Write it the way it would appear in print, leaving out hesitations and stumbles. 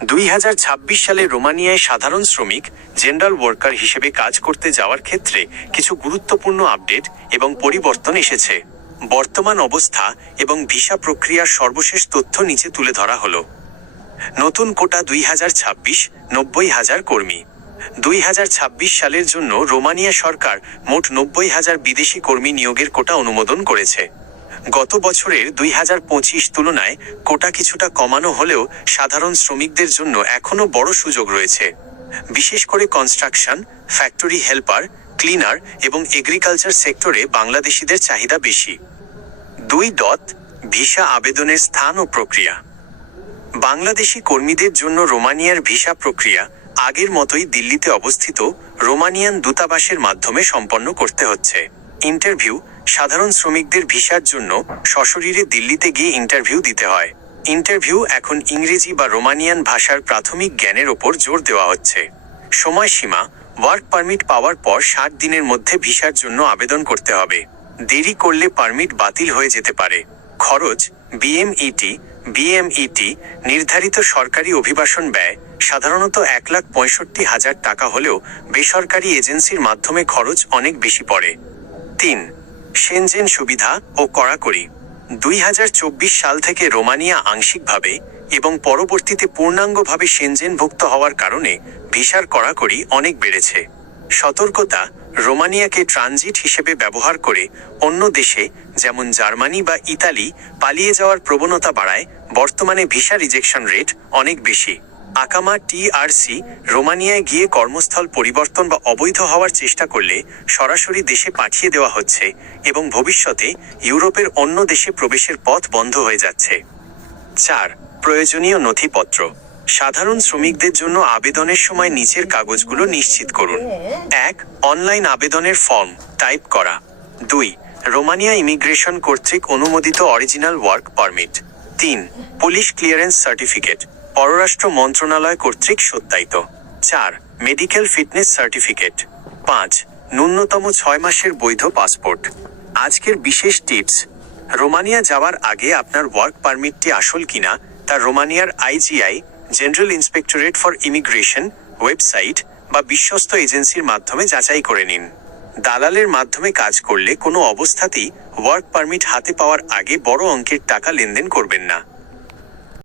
2026 সালে রোমানিয়ায় সাধারণ শ্রমিক জেনারেল ওয়ার্কার হিসেবে কাজ করতে যাওয়ার ক্ষেত্রে কিছু গুরুত্বপূর্ণ আপডেট এবং পরিবর্তন এসেছে। বর্তমান অবস্থা এবং ভিসা প্রক্রিয়ার সর্বশেষ তথ্য নিচে তুলে ধরা হলো। নতুন কোটা 2026 90,000 কর্মী। 2026 সালের জন্য রোমানিয়া সরকার মোট 90,000 বিদেশি কর্মী নিয়োগের কোটা অনুমোদন করেছে। গত বছরের 2025 তুলনায় কোটা কিছুটা কমানো হলেও সাধারণ শ্রমিকদের জন্য এখনও বড় সুযোগ রয়েছে। বিশেষ করে কনস্ট্রাকশন, ফ্যাক্টরি হেল্পার, ক্লিনার এবং এগ্রিকালচার সেক্টরে বাংলাদেশিদের চাহিদা বেশি। 2. ভিসা আবেদনের স্থান ও প্রক্রিয়া। বাংলাদেশি কর্মীদের জন্য রোমানিয়ার ভিসা প্রক্রিয়া আগের মতোই দিল্লিতে অবস্থিত রোমানিয়ান দূতাবাসের মাধ্যমে সম্পন্ন করতে হচ্ছে। ইন্টারভিউ। সাধারণ শ্রমিকদের ভিসার জন্য সশরীরে দিল্লিতে গিয়ে ইন্টারভিউ দিতে হয়। ইন্টারভিউ এখন ইংরেজি বা রোমানিয়ান ভাষার প্রাথমিক জ্ঞানের ওপর জোর দেওয়া হচ্ছে। সময়সীমা। ওয়ার্ক পারমিট পাওয়ার পর 60 দিনের মধ্যে ভিসার জন্য আবেদন করতে হবে। দেরি করলে পারমিট বাতিল হয়ে যেতে পারে। খরচ। বিএমইটি নির্ধারিত সরকারি অভিবাসন ব্যয় সাধারণত 1,65,000 টাকা হলেও বেসরকারি এজেন্সির মাধ্যমে খরচ অনেক বেশি পড়ে। 3. সেনজেন সুবিধা ও কড়াকড়ি। 2024 সাল থেকে রোমানিয়া আংশিকভাবে এবং পরবর্তীতে পূর্ণাঙ্গভাবে সেনজেনভুক্ত হওয়ার কারণে ভিসার কড়াকড়ি অনেক বেড়েছে। সতর্কতা। রোমানিয়াকে ট্রানজিট হিসেবে ব্যবহার করে অন্য দেশে যেমন জার্মানি বা ইতালি পালিয়ে যাওয়ার প্রবণতা বাড়ায়। বর্তমানে ভিসা রিজেকশন রেট অনেক বেশি। আকামা টিআরসি। রোমানিয়ায় গিয়ে কর্মস্থল পরিবর্তন বা অবৈধ হওয়ার চেষ্টা করলে সরাসরি দেশে পাঠিয়ে দেওয়া হচ্ছে এবং ভবিষ্যতে ইউরোপের অন্য দেশে প্রবেশের পথ বন্ধ হয়ে যাচ্ছে। 4. প্রয়োজনীয় নথিপত্র। সাধারণ শ্রমিকদের জন্য আবেদনের সময় নিচের কাগজগুলো নিশ্চিত করুন। 1. অনলাইন আবেদনের ফর্ম টাইপ করা। 2. রোমানিয়া ইমিগ্রেশন কর্তৃক অনুমোদিত original work permit. 3. Police clearance certificate পররাষ্ট্র মন্ত্রণালয় কর্তৃক সত্যায়িত। 4. Medical fitness certificate. 5. ন্যূনতম 6 মাসের বৈধ পাসপোর্ট। আজকের বিশেষ টিপস। রোমানিয়া যাওয়ার আগে আপনার ওয়ার্ক পারমিটটি আসল কিনা তা রোমানিয়ার IGI general inspectorate for immigration website বা বিশ্বস্ত এজেন্সির মাধ্যমে যাচাই করে নিন। দালালের মাধ্যমে কাজ করলে কোনো অবস্থাতেই ওয়ার্ক পারমিট হাতে পাওয়ার আগে বড় অঙ্কের টাকা লেনদেন করবেন না।